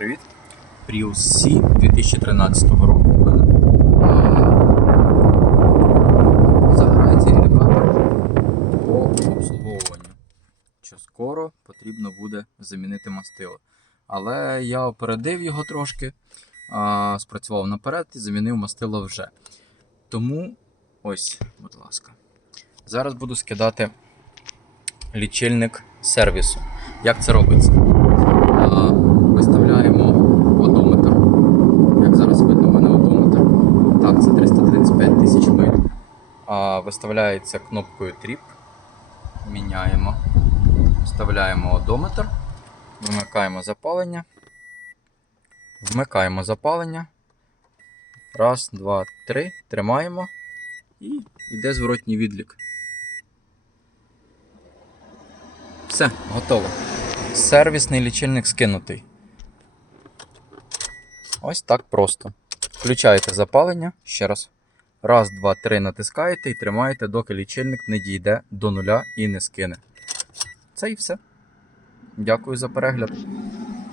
привіт! Prius C 2013 року. Е, Загорається індикатор по обслуговуванню. Що скоро потрібно буде замінити мастило. Але я опередив його трошки, а, спрацював наперед і замінив мастило вже. Тому ось, будь ласка. Зараз буду скидати лічильник сервісу. Як це робиться? А, Виставляємо одометр. Як зараз видно, в мене одометр. Так, це 335 тисяч миль. Виставляється кнопкою Trip. Міняємо. Вставляємо одометр. Вимикаємо запалення. Вмикаємо запалення. Раз, два, три. Тримаємо. І йде зворотній відлік. Все, готово. Сервісний лічильник скинутий. Ось так просто. Включаєте запалення ще раз. Раз, два, три натискаєте і тримаєте, доки лічильник не дійде до нуля і не скине. Це і все. Дякую за перегляд.